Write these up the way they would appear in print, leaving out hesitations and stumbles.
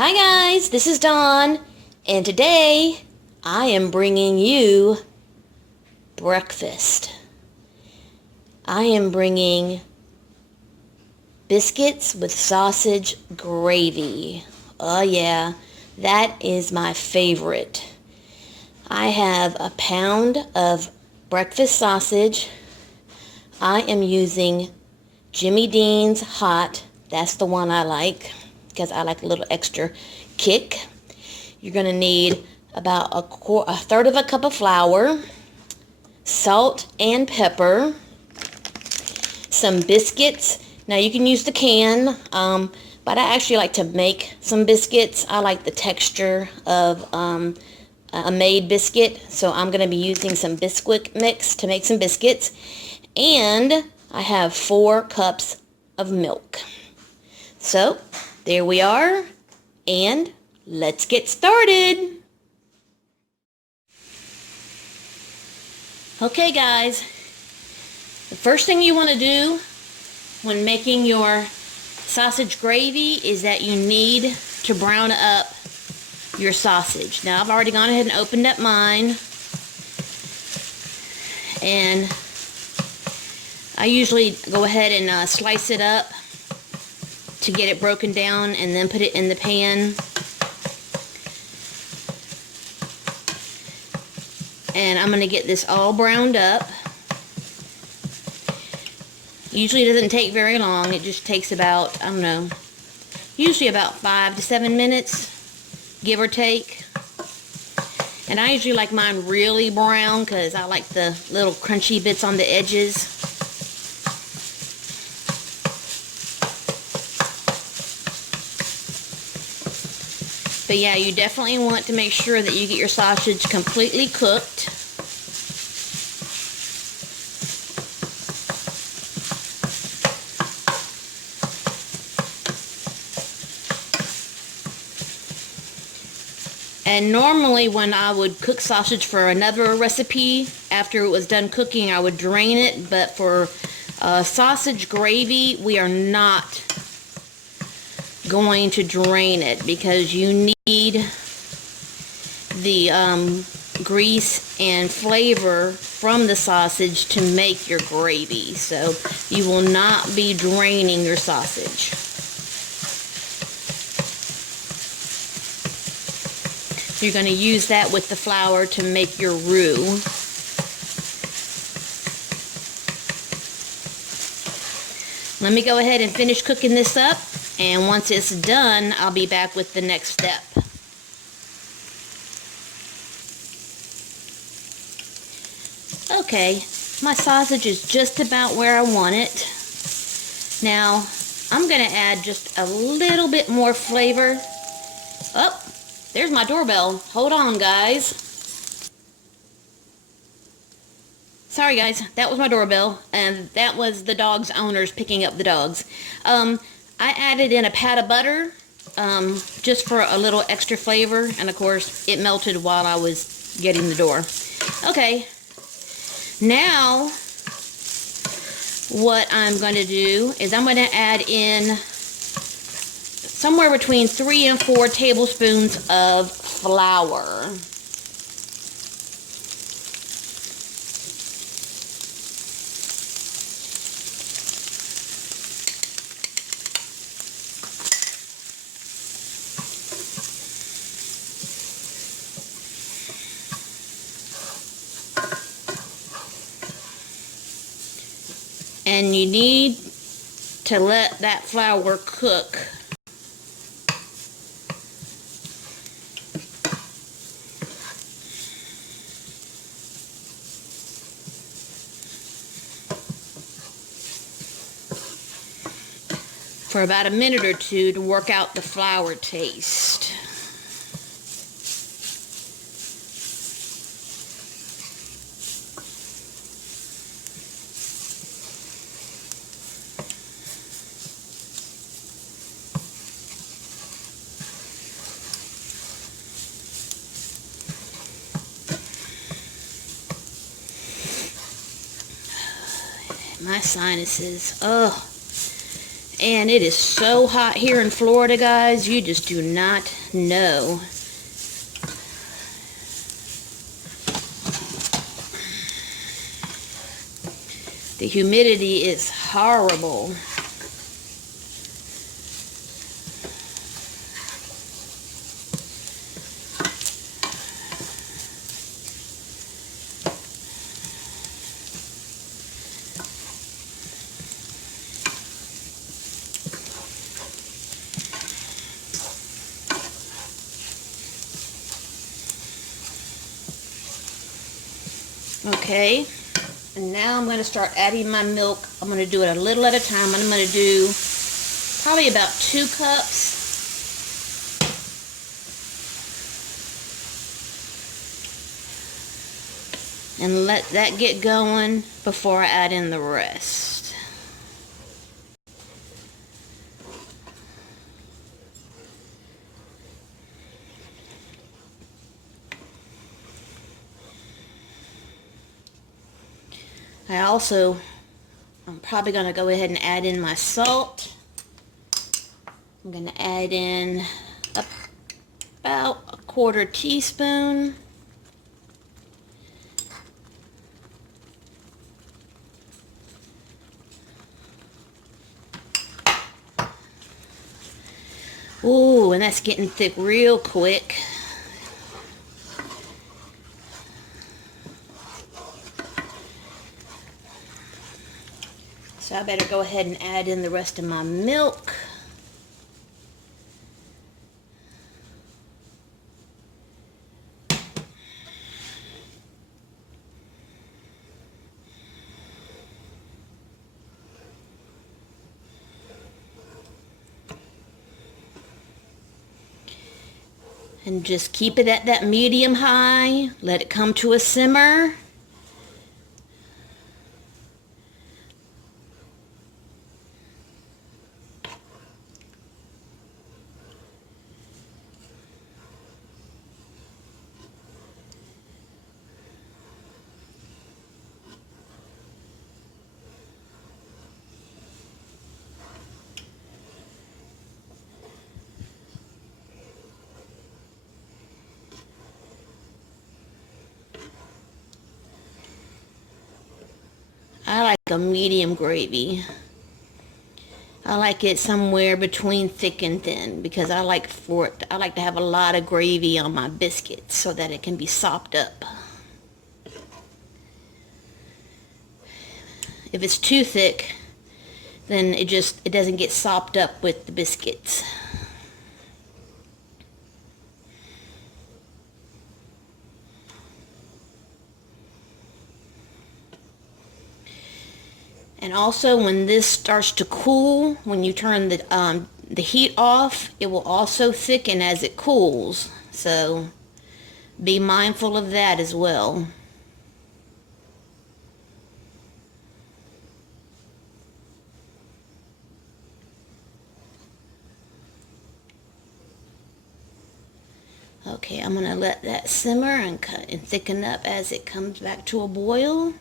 Hi guys, this is Dawn, and today I am bringing you breakfast. I am bringing biscuits with sausage gravy. Oh yeah, that is my favorite. I have a pound of breakfast sausage. I am using Jimmy Dean's Hot. That's the one I like, because I like a little extra kick. You're going to need about a third of a cup of flour, salt and pepper, some biscuits. Now you can use the can, but I actually like to make some biscuits. I like the texture of a made biscuit, so I'm going to be using some Biscuit mix to make some biscuits. And I have 4 cups of milk. So there we are, and let's get started. Okay guys, the first thing you want to do when making your sausage gravy is that you need to brown up your sausage. Now I've already gone ahead and opened up mine, and I usually go ahead and slice it up to get it broken down and then put it in the pan. And I'm going to get this all browned up. Usually it doesn't take very long. It just takes about, I don't know, usually about 5 to 7 minutes, give or take. And I usually like mine really brown because I like the little crunchy bits on the edges. But yeah, you definitely want to make sure that you get your sausage completely cooked. And normally when I would cook sausage for another recipe, after it was done cooking, I would drain it. But for sausage gravy, we are not going to drain it because you need the grease and flavor from the sausage to make your gravy. So you will not be draining your sausage. You're going to use that with the flour to make your roux. Let me go ahead and finish cooking this up, and once it's done, I'll be back with the next step. Okay, my sausage is just about where I want it. Now, I'm going to add just a little bit more flavor. Oh, there's my doorbell. Hold on, guys. Sorry, guys. That was my doorbell, and that was the dog's owners picking up the dogs. I added in a pat of butter, just for a little extra flavor, and of course, it melted while I was getting the door. Okay. Now, what I'm going to do is I'm going to add in somewhere between 3 and 4 tablespoons of flour. And you need to let that flour cook for about a minute or two to work out the flour taste. My sinuses, oh, And it is so hot here in Florida, guys. You just do not know. The humidity is horrible. Okay, and now I'm going to start adding my milk. I'm going to do it a little at a time. I'm going to do probably about 2 cups. And let that get going before I add in the rest. I'm probably going to go ahead and add in my salt. I'm going to add in about a 1/4 teaspoon. Ooh, and that's getting thick real quick. So I better go ahead and add in the rest of my milk. And just keep it at that medium high. Let it come to a simmer. I like a medium gravy. I like it somewhere between thick and thin because I like to have a lot of gravy on my biscuits so that it can be sopped up. If it's too thick, then it doesn't get sopped up with the biscuits. And also when this starts to cool, when you turn the heat off, it will also thicken as it cools. So be mindful of that as well. Okay, I'm going to let that simmer and thicken up as it comes back to a boil.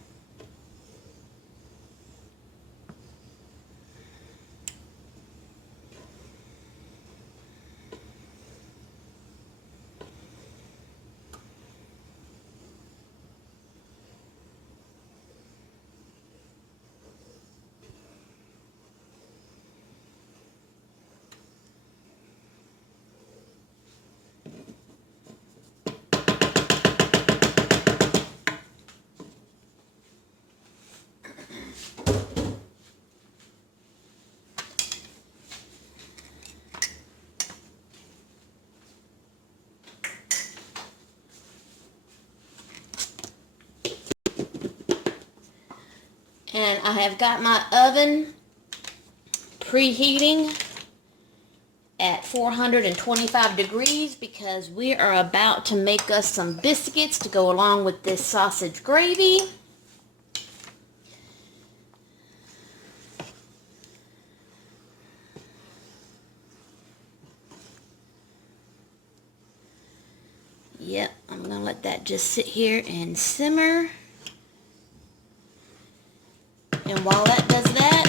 And I have got my oven preheating at 425 degrees because we are about to make us some biscuits to go along with this sausage gravy. Yep, I'm going to let that just sit here and simmer. And while that does that,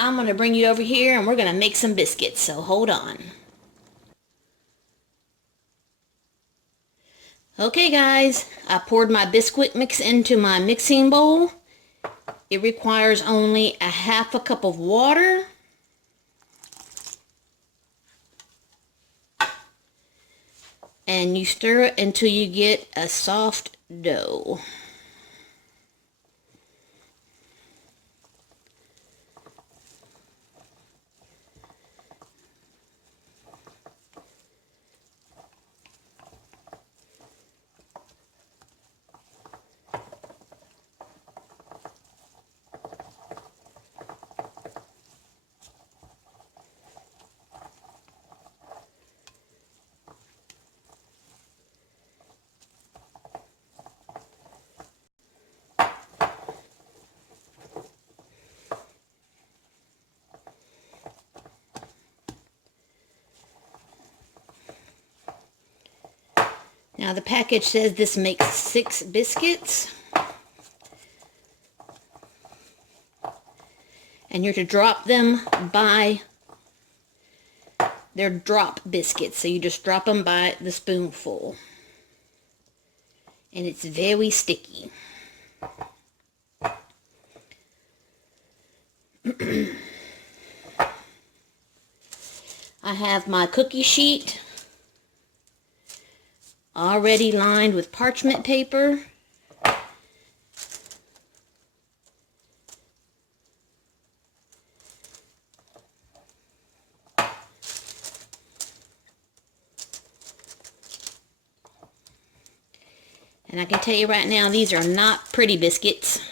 I'm going to bring you over here and we're going to make some biscuits, so hold on. Okay guys, I poured my biscuit mix into my mixing bowl. It requires only a half a cup of water. And you stir it until you get a soft dough. Now the package says this makes 6 biscuits. And you're to drop them by, they're drop biscuits, so you just drop them by the spoonful. And it's very sticky. I have my cookie sheet already lined with parchment paper. And I can tell you right now, these are not pretty biscuits.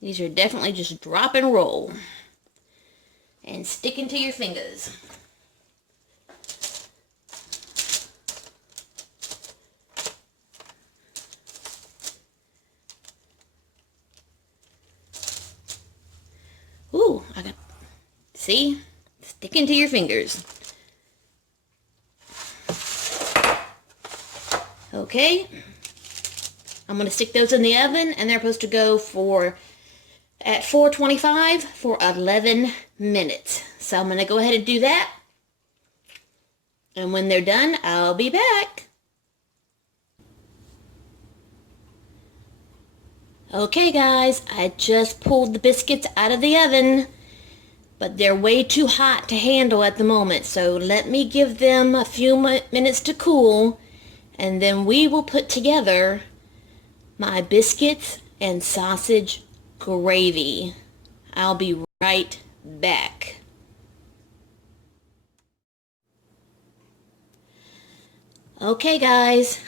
These are definitely just drop and roll and stick into your fingers. Ooh, I got, see? Stick into your fingers. Okay. I'm going to stick those in the oven, and they're supposed to go at 425 for 11 minutes. So I'm going to go ahead and do that. And when they're done, I'll be back. Okay guys, I just pulled the biscuits out of the oven, but they're way too hot to handle at the moment. So let me give them a few minutes to cool, and then we will put together my biscuits and sausage gravy. I'll be right back. Okay guys,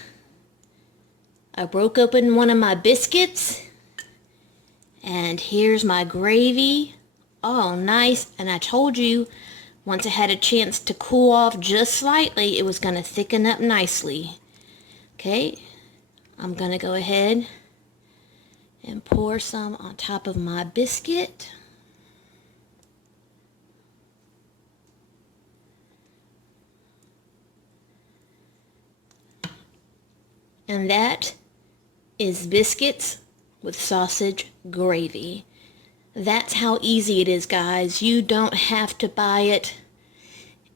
I broke open one of my biscuits and here's my gravy. Oh, nice. And I told you once it had a chance to cool off just slightly, it was going to thicken up nicely. Okay, I'm going to go ahead and pour some on top of my biscuit. And that is biscuits with sausage gravy. That's how easy it is, guys. You don't have to buy it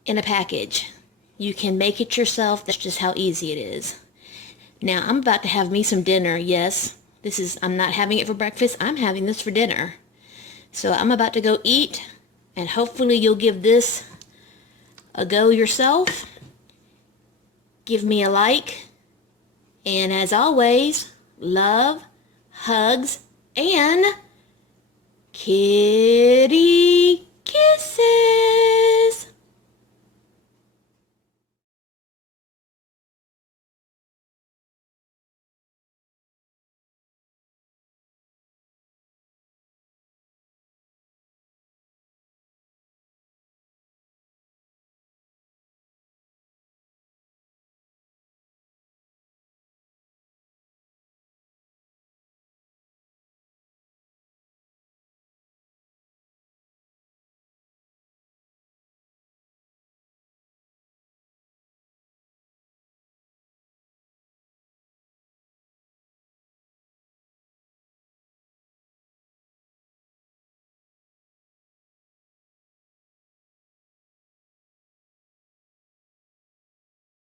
in a package. You can make it yourself. That's just how easy it is. Now, I'm about to have me some dinner. Yes, I'm not having it for breakfast. I'm having this for dinner. So I'm about to go eat, and hopefully you'll give this a go yourself. Give me a like. And as always, love, hugs, and kitty kisses.